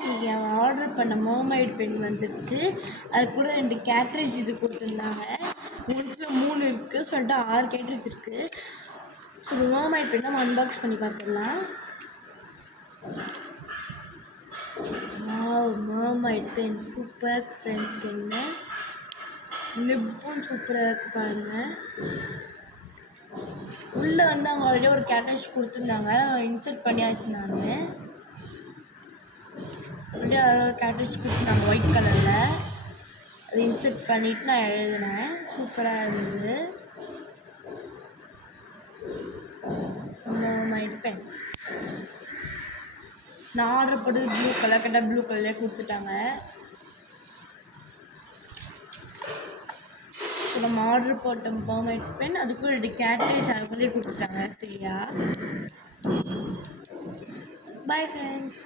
Friends அவன் order பண்ண Marmite pen வந்துடுச்சு. அது கூட 2 கேட்ரேஜ் இது கொடுத்துருந்தாங்க. உங்களுக்கு 3 இருக்குது சொல்லிட்டு 6 கேட்ரேஜ் இருக்குது. ஸோ மர்மைட் பென் நம்ம அன்பாக்ஸ் பண்ணி பார்த்துடலாம். Marmite pen super friends pen. நிப்பும் சூப்பராக இருக்குது பாருங்கள். உள்ளே வந்து அவங்க ஆல்ரெடி ஒரு கேட்ரேஜ் கொடுத்துருந்தாங்க, இன்சர்ட் பண்ணியாச்சு. நான் அப்படியே கேட்ரேஜ் கொடுத்துருந்தாங்க ஒயிட் கலரில், அது இன்சர்ட் பண்ணிவிட்டு நான் எழுதினேன். சூப்பராக இருந்தது. மர்மைட் பென் நான் ஆர்டர் போட்டது ப்ளூ கலர், கேட்டால் ப்ளூ கலர்லேயே கொடுத்துட்டாங்க. நம்ம ஆர்டர் போட்ட மர்மைட் பென் அதுக்கும் 2 கேட்ரேஜ் அதுக்குள்ளேயே கொடுத்துட்டாங்க. சரியா? Bye friends.